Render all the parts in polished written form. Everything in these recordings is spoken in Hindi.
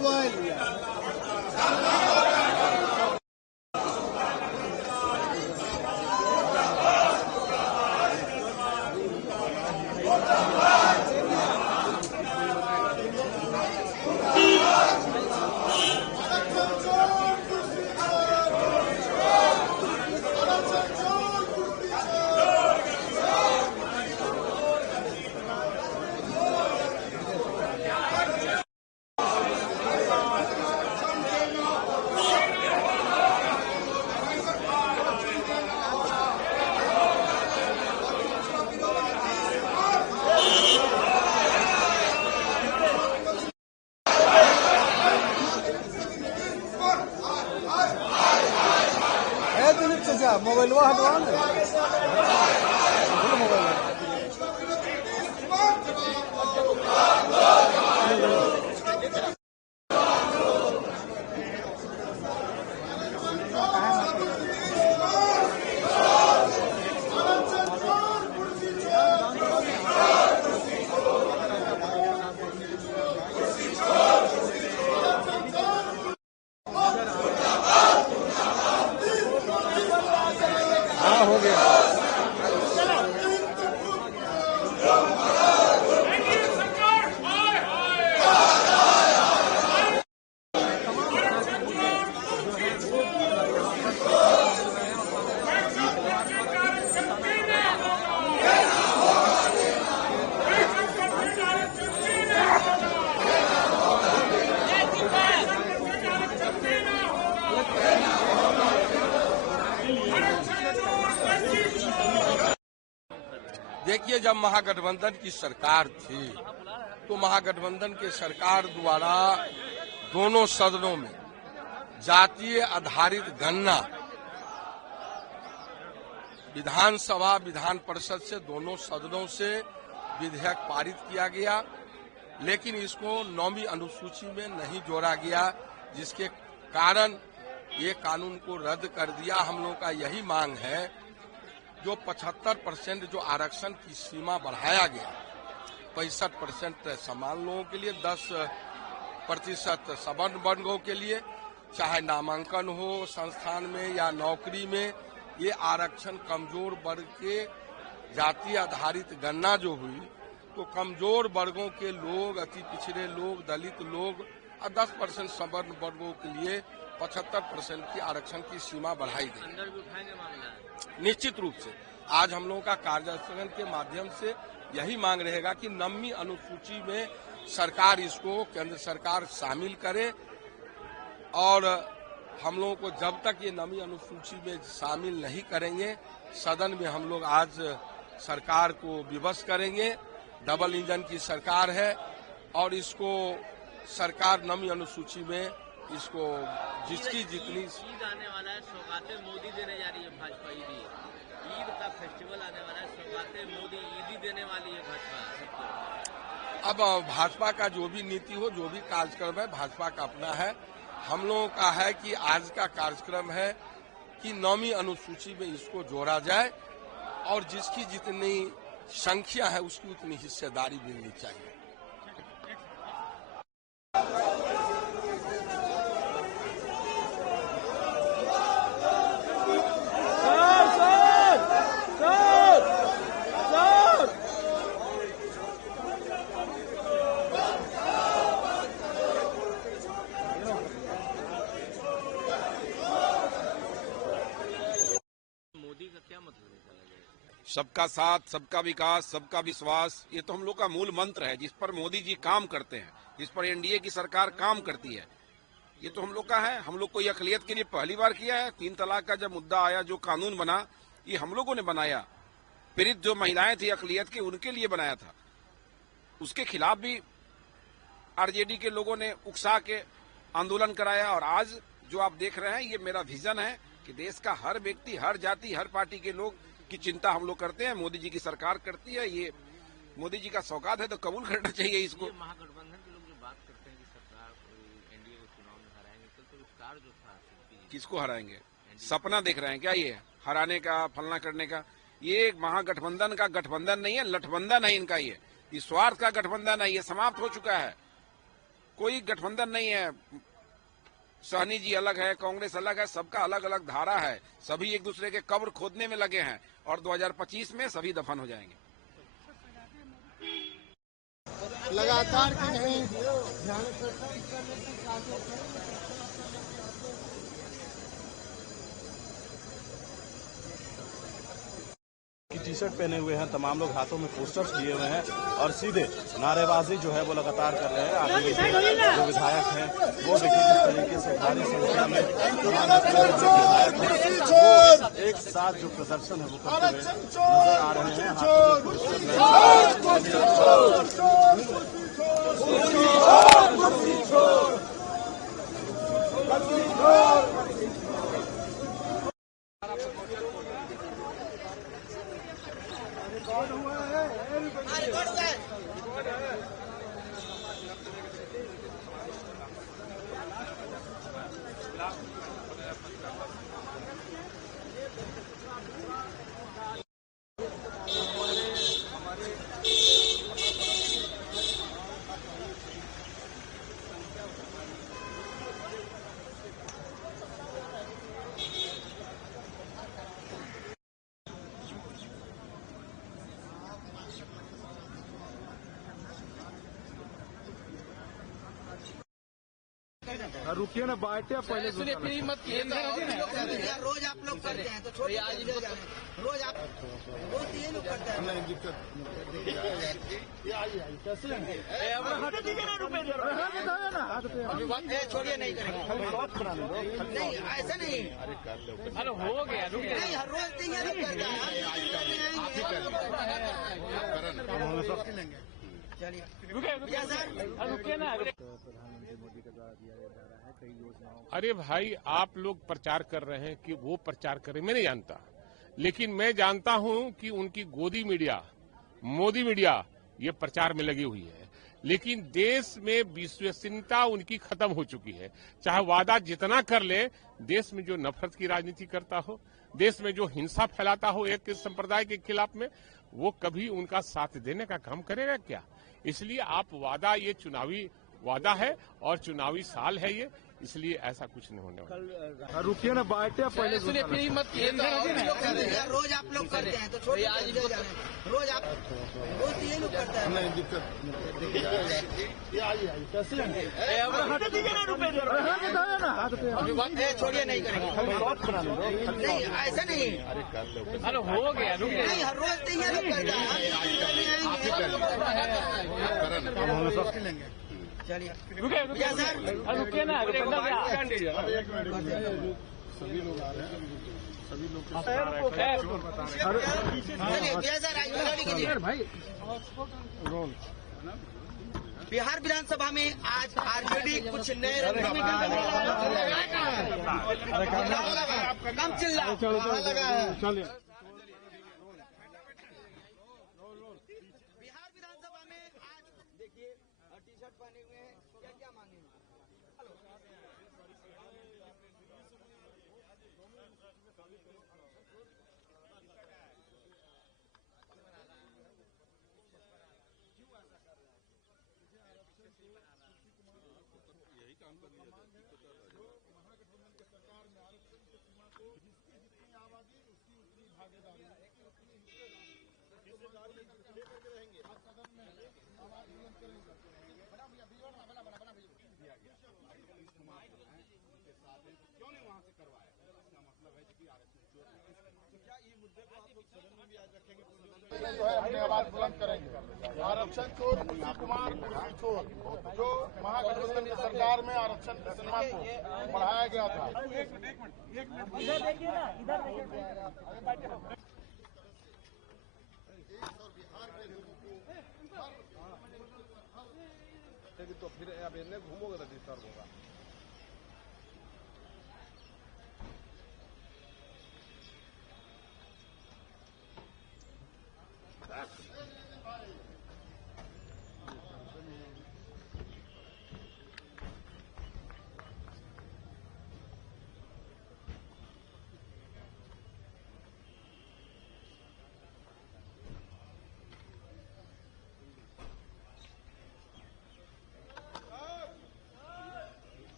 मोबाइल हटवा हो गया। देखिए, जब महागठबंधन की सरकार थी तो महागठबंधन के सरकार द्वारा दोनों सदनों में जातीय आधारित गणना विधानसभा विधान परिषद से दोनों सदनों से विधेयक पारित किया गया, लेकिन इसको 9वीं अनुसूची में नहीं जोड़ा गया, जिसके कारण ये कानून को रद्द कर दिया। हम लोगों का यही मांग है, जो 75% जो आरक्षण की सीमा बढ़ाया गया, 65% समान लोगों के लिए, 10% सवर्ण वर्गों के लिए, चाहे नामांकन हो संस्थान में या नौकरी में, ये आरक्षण कमजोर वर्ग के जाति आधारित गणना जो हुई तो कमजोर वर्गों के लोग, अति पिछड़े लोग, दलित लोग और 10% सवर्ण वर्गों के लिए 75% की आरक्षण की सीमा बढ़ाई गई। निश्चित रूप से आज हम लोगों का कार्यस्थगन के माध्यम से यही मांग रहेगा कि 9वीं अनुसूची में सरकार इसको, केंद्र सरकार शामिल करे, और हम लोगों को जब तक ये 9वीं अनुसूची में शामिल नहीं करेंगे, सदन में हम लोग आज सरकार को विवश करेंगे। डबल इंजन की सरकार है और इसको सरकार 9वीं अनुसूची में इसको जिसकी जितनी ईद आने वाला है, सौगातें मोदी देने जा रही है भाजपा। ईद का फेस्टिवल आने वाला है, सौगातें मोदी ईदी देने वाली है भाजपा। अब भाजपा का जो भी नीति हो, जो भी कार्यक्रम है, भाजपा का अपना है। हम लोगों का है कि आज का कार्यक्रम है कि 9वीं अनुसूची में इसको जोड़ा जाए और जिसकी जितनी संख्या है उसकी उतनी हिस्सेदारी मिलनी चाहिए। सबका साथ, सबका विकास, सबका विश्वास, ये तो हम लोग का मूल मंत्र है, जिस पर मोदी जी काम करते हैं, जिस पर एनडीए की सरकार काम करती है। ये तो हम लोग का है। हम लोग को ये अक़लियत के लिए पहली बार किया है। 3 तलाक का जब मुद्दा आया, जो कानून बना, ये हम लोगों ने बनाया। पीड़ित जो महिलाएं थी अक़लियत की, उनके लिए बनाया था। उसके खिलाफ भी आरजेडी के लोगों ने उकसा के आंदोलन कराया, और आज जो आप देख रहे हैं, ये मेरा विजन है कि देश का हर व्यक्ति, हर जाति, हर पार्टी के लोग की चिंता हम लोग करते हैं। मोदी जी की सरकार करती है। ये मोदी जी का सौगात है तो कबूल करना चाहिए इसको। महागठबंधन के लोग जो बात करते हैं कि सरकार एनडीए को चुनाव में हराएंगे, तो स्टार जो था किसको हराएंगे? सपना देख रहे हैं क्या ये हराने का, फलना करने का? ये महागठबंधन का गठबंधन नहीं है, लठबंधन है इनका। ये स्वार्थ का गठबंधन है, ये समाप्त हो चुका है। कोई गठबंधन नहीं है। सहनी जी अलग है, कांग्रेस अलग है, सबका अलग अलग धारा है। सभी एक दूसरे के कब्र खोदने में लगे हैं और 2025 में सभी दफन हो जाएंगे। लगातार की नहीं टी शर्ट पहने हुए हैं, तमाम लोग हाथों में पोस्टर्स लिए हुए हैं और सीधे नारेबाजी जो है वो लगातार कर रहे हैं। आगे जो विधायक हैं वो देखिए किस तरीके से भारी संख्या में विधायक हैं वो एक साथ जो प्रदर्शन है वो करते हुए नजर आ रहे हैं। हाथों में रुकिए ना, बांटे पहले सुनिए प्लीज मत कीजिए। रोज आप लोग करते हैं तो छोड़ रोज आप रोज ये लोग करते हैं। छोड़िए, नहीं करेंगे, नहीं ऐसा नहीं। अरे हो गया, नहीं हर रोज तैयारी करता है। चलिए रुकिए ना। प्रधानमंत्री मोदी के द्वारा दिया जा रहा है कई योजनाओं। अरे भाई, आप लोग प्रचार कर रहे हैं कि वो प्रचार करें, मैं नहीं जानता, लेकिन मैं जानता हूं कि उनकी गोदी मीडिया, मोदी मीडिया, ये प्रचार में लगी हुई है। लेकिन देश में विश्वसनीयता उनकी खत्म हो चुकी है। चाहे वादा जितना कर ले, देश में जो नफरत की राजनीति करता हो, देश में जो हिंसा फैलाता हो एक संप्रदाय के खिलाफ में, वो कभी उनका साथ देने का काम करेगा क्या? इसलिए आप वादा, ये चुनावी वादा है और चुनावी साल है ये, इसलिए ऐसा कुछ नहीं होने वाला। रुकिए ना, बांटे पहले सुनिए प्लीज मत कीजिए। रोज आप लोग करते हैं तो छोड़ रोज आप रोज ये लोग करते हैं। छोड़िए, नहीं करेंगे, नहीं ऐसा नहीं। अरे हो गया, नहीं हर रोज तैयारी करता है। चलिए रुकिए ना। सभी लोग आ रहे हैं, सभी लोग बिहार विधानसभा में आज आरजेडी कुछ नए कम चिल्ला चलिए। बिहार विधानसभा में आज देखिए टी शर्ट पहने हुए हैं, क्या क्या मांगे। जो है अपनी आवाज बुलंद करेंगे। आरक्षण चोर खुशी कुमार कुर्सी चोर, जो महागठबंधन की सरकार में आरक्षण के सम्मान को बढ़ाया गया था। तो फिर अब इन्हें घूमोगे तो डिस्टर्ब होगा।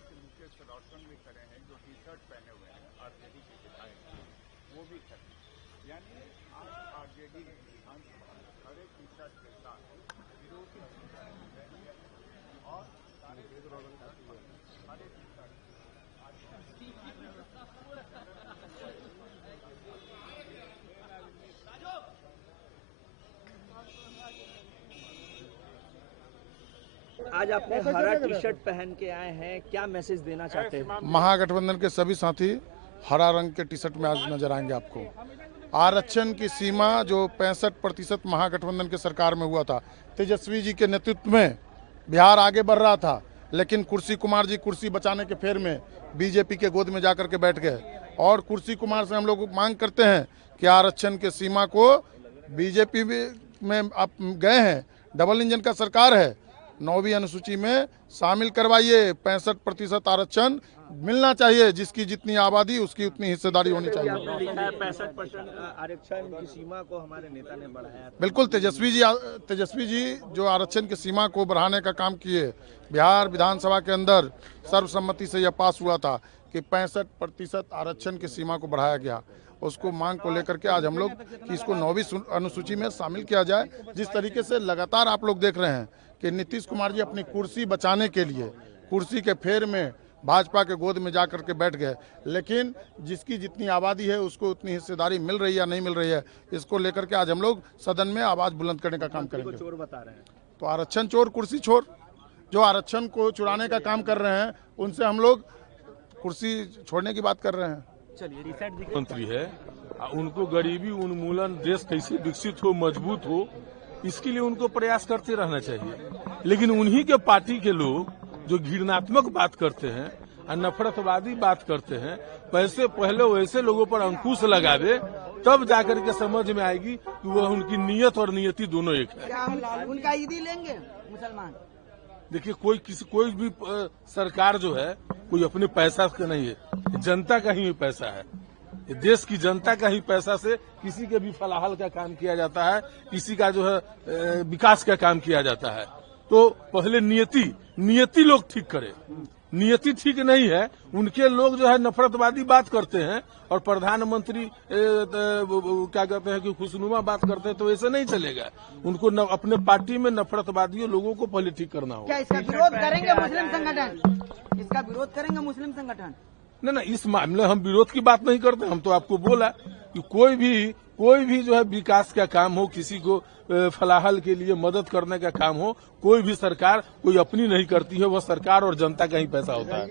एक मुकेश रोशन भी खड़े हैं जो टी शर्ट पहने हुए हैं आरजेडी के विधायक, वो भी खड़े हैं। यानी आज आरजेडी विधानसभा खड़े टी शर्ट के साथ विरोधी और सारे टी शर्ट आज आपने हरा टी शर्ट पहन के आए हैं, क्या मैसेज देना चाहते हैं? महागठबंधन के सभी साथी हरा रंग के टी शर्ट में आज नजर आएंगे आपको। आरक्षण की सीमा जो 65% महागठबंधन के सरकार में हुआ था, तेजस्वी जी के नेतृत्व में बिहार आगे बढ़ रहा था, लेकिन कुर्सी कुमार जी कुर्सी बचाने के फेर में बीजेपी के गोद में जाकर के बैठ गए। और कुर्सी कुमार से हम लोग मांग करते हैं कि आरक्षण के सीमा को बीजेपी में आप गए हैं, डबल इंजन का सरकार है, 9वीं अनुसूची में शामिल करवाइए। 65% आरक्षण मिलना चाहिए, जिसकी जितनी आबादी उसकी उतनी हिस्सेदारी होनी चाहिए। 65% आरक्षण की सीमा को हमारे नेता ने बढ़ाया। बिल्कुल, तेजस्वी जी जो आरक्षण की सीमा को बढ़ाने का काम किए, बिहार विधानसभा के अंदर सर्वसम्मति से यह पास हुआ था कि 65% आरक्षण की सीमा को बढ़ाया गया। उसको मांग को लेकर के आज हम लोग कि इसको 9वीं अनुसूची में शामिल किया जाए। जिस तरीके से लगातार आप लोग देख रहे हैं कि नीतीश कुमार जी अपनी कुर्सी बचाने के लिए कुर्सी के फेर में भाजपा के गोद में जाकर के बैठ गए, लेकिन जिसकी जितनी आबादी है उसको उतनी हिस्सेदारी मिल रही है या नहीं मिल रही है, इसको लेकर के आज हम लोग सदन में आवाज बुलंद करने का काम करेंगे। चोर बता रहे हैं तो आरक्षण चोर कुर्सी चोर, जो आरक्षण को चुराने का काम कर रहे हैं उनसे हम लोग कुर्सी छोड़ने की बात कर रहे हैं। चलिए, मंत्री है, उनको गरीबी उन्मूलन, देश कैसे विकसित हो, मजबूत हो, इसके लिए उनको प्रयास करते रहना चाहिए। लेकिन उन्हीं के पार्टी के लोग जो घृणात्मक बात करते हैं और नफरतवादी बात करते हैं, पहले वैसे लोगों पर अंकुश लगावे, तब जाकर के समझ में आएगी कि वह उनकी नीयत और नियति दोनों एक है। उनका ईदी लेंगे मुसलमान। देखिए, कोई भी सरकार जो है कोई अपने पैसा का नहीं है, जनता का ही पैसा है। देश की जनता का ही पैसा से किसी के भी फलाहल का काम किया जाता है, किसी का जो है विकास का काम किया जाता है। तो पहले नियति लोग ठीक करे। नियति ठीक नहीं है, उनके लोग जो है नफरतवादी बात करते हैं और प्रधानमंत्री क्या कहते हैं कि खुशनुमा बात करते हैं, तो ऐसे नहीं चलेगा। उनको अपने पार्टी में नफरतवादियों लोगों को पहले ठीक करना होगा। क्या इसका विरोध करेंगे मुस्लिम संगठन? इसका विरोध करेंगे मुस्लिम संगठन? नहीं, इस मामले हम विरोध की बात नहीं करते। हम तो आपको बोला कि कोई भी जो है विकास का काम हो, किसी को फलाहल के लिए मदद करने का काम हो, कोई भी सरकार कोई अपनी नहीं करती है, वह सरकार और जनता का ही पैसा होता है।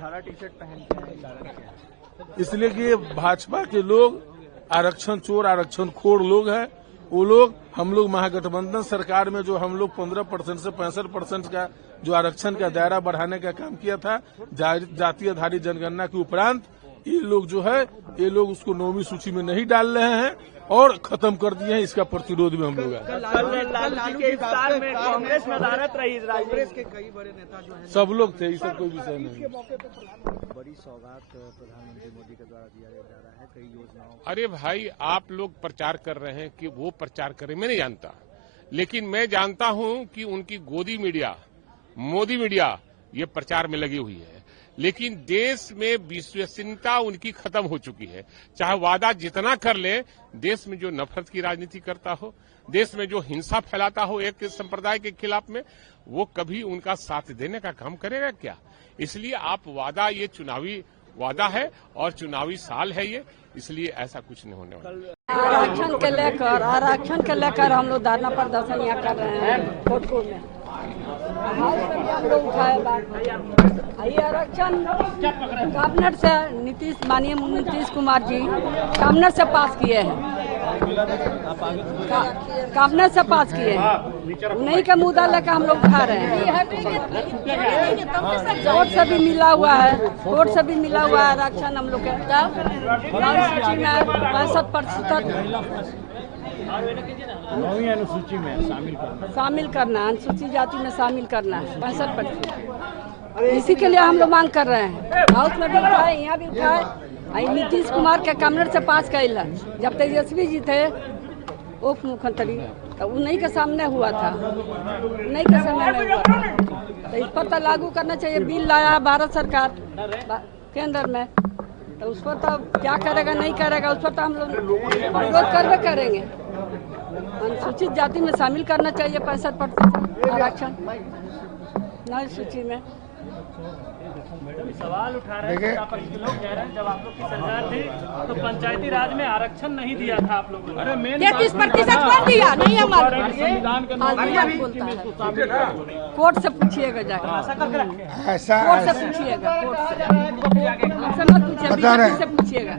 हरा टी शर्ट पहन के आए, कारण क्या है? इसलिए कि भाजपा के लोग आरक्षण चोर, आरक्षण खोर लोग हैं। वो लोग, हम लोग महागठबंधन सरकार में जो हम लोग 15% से 65% का जो आरक्षण का दायरा बढ़ाने का काम किया था, जातीय आधारित जनगणना के उपरांत, ये लोग जो है ये लोग उसको 9वीं सूची में नहीं डाल रहे हैं और खत्म कर दिए हैं। इसका प्रतिरोध में हम लोग हैं। कांग्रेस नदारत रही, कांग्रेस के कई बड़े नेता जो हैं सब लोग थे, इसका कोई विषय नहीं। बड़ी सौगात प्रधानमंत्री मोदी के द्वारा दिया जा रहा है, कई योजनाओं। अरे भाई, आप लोग प्रचार कर रहे हैं कि वो प्रचार करें, मैं नहीं जानता, लेकिन मैं जानता हूं कि उनकी गोदी मीडिया, मोदी मीडिया, ये प्रचार में लगी हुई है। लेकिन देश में विश्वसनीयता उनकी खत्म हो चुकी है। चाहे वादा जितना कर ले, देश में जो नफरत की राजनीति करता हो, देश में जो हिंसा फैलाता हो एक संप्रदाय के खिलाफ में, वो कभी उनका साथ देने का काम करेगा क्या? इसलिए आप वादा, ये चुनावी वादा है और चुनावी साल है ये, इसलिए ऐसा कुछ नहीं होने वाला। आरक्षण के लेकर हम लोग धरना प्रदर्शन यहाँ कर रहे हैं कोटपुर में। हम लोग उठाए बात, ये आरक्षण कैबिनेट से माननीय नीतीश कुमार जी कैबिनेट से पास किए हैं, कैबिनेट से पास किए हैं। उन्हीं का मुद्दा लेकर हम लोग उठा रहे हैं। कोर्ट से भी मिला हुआ है, कोर्ट से भी मिला हुआ है आरक्षण हम लोग के सूची में 65% 9वीं अनुसूची में शामिल करना, अनुसूचित जाति में शामिल करना है 65%। इसी के लिए हम लोग मांग कर रहे हैं। हाउस में भी उठाए, यहाँ भी उठाए। नीतीश कुमार के कैबिनेट से पास कैला, जब तेजस्वी जी थे उप मुख्यमंत्री, तो उन्हीं के सामने हुआ था, उन्हीं के समय में हुआ था। तो इस पर तो लागू करना चाहिए। बिल लाया है भारत सरकार केंद्र में, तो उस पर तो क्या करेगा नहीं करेगा, उस पर तो हम लोग विरोध करवे करेंगे। अनुसूचित जाति में शामिल करना चाहिए 65% आरक्षण नई सूची में। सवाल उठा रहे हैं के लोग कह रहे हैं जब आप लोग की सरकार थी तो पंचायती राज में आरक्षण नहीं दिया था आप लोगों ने। 33% कौन दिया? नहीं हमारे कोर्ट से पूछिएगा जाकर, ऐसा कोर्ट से पूछिएगा, कोर्ट से हमसे मत पूछिएगा, से पूछिएगा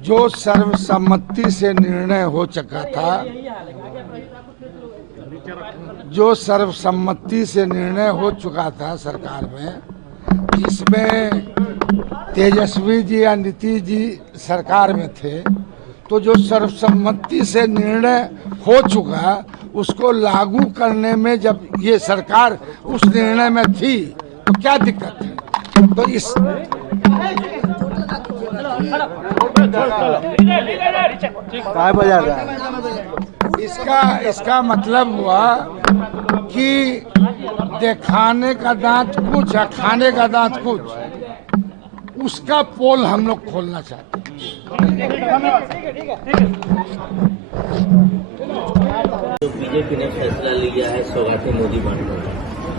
जो सर्वसम्मति से निर्णय हो चुका था, जो सर्वसम्मति से निर्णय हो चुका था सरकार में, जिसमें तेजस्वी जी या नीतीश जी सरकार में थे, तो जो सर्वसम्मति से निर्णय हो चुका उसको लागू करने में जब ये सरकार उस निर्णय में थी तो क्या दिक्कत है? तो इस इसका मतलब हुआ कि दिखाने का दांत कुछ है, खाने का दांत कुछ, उसका पोल हम लोग खोलना चाहते हैं। तो बीजेपी ने फैसला लिया है सौगातें मोदी बांटने का,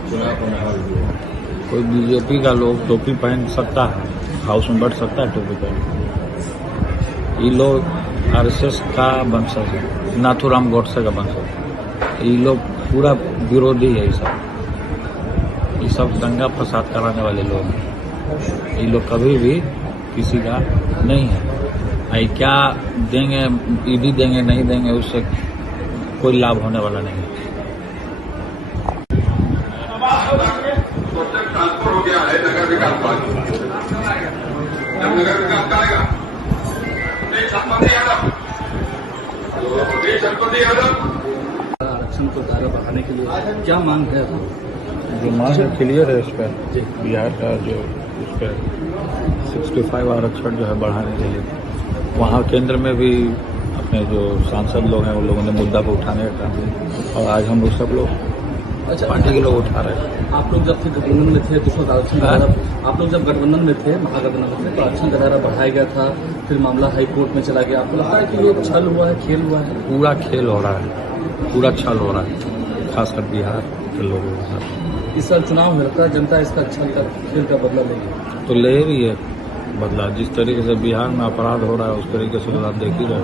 चुनाव का माहौल भी है। कोई बीजेपी का लोग टोपी पहन सकता है, हाउस में बैठ सकता है टोपी पहन। ये लोग आरएसएस का वंशज है, नाथूराम गोडसे का वंशज है। ये लोग पूरा विरोधी है। ये सब दंगा फसाद कराने वाले लोग हैं। ये लोग कभी भी किसी का नहीं है। क्या देंगे, ईडी देंगे नहीं देंगे, उससे कोई लाभ होने वाला नहीं है। आरक्षण को दायरा बढ़ाने के लिए क्या मांग है? जो मांग है क्लियर है। इस पर बिहार का जो उस पर 65 आरक्षण जो है बढ़ाने के लिए, वहाँ केंद्र में भी अपने जो सांसद लोग हैं उन लोगों ने मुद्दा को उठाने का काम किया, और आज हम लोग सब लोग पार्टी के लोग उठा रहे हैं। आप लोग जब गठबंधन में थे तो आरक्षण आप लोग जब गठबंधन में थे, महागठबंधन में थे, तो आरक्षण का दायरा बढ़ाया गया था, फिर मामला हाई कोर्ट में चला गया। आपको लगता है कि ये छल हुआ है, खेल हुआ है? पूरा खेल हो रहा है, पूरा छल हो रहा है, खासकर बिहार के लोगों के साथ। इस साल चुनाव में लगता है जनता इसका छल का खेल का बदला लेगी, तो ले रही है बदला। जिस तरीके से बिहार में अपराध हो रहा है उस तरीके से आप देख ही रहे।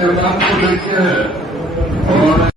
निर्माण को देखिए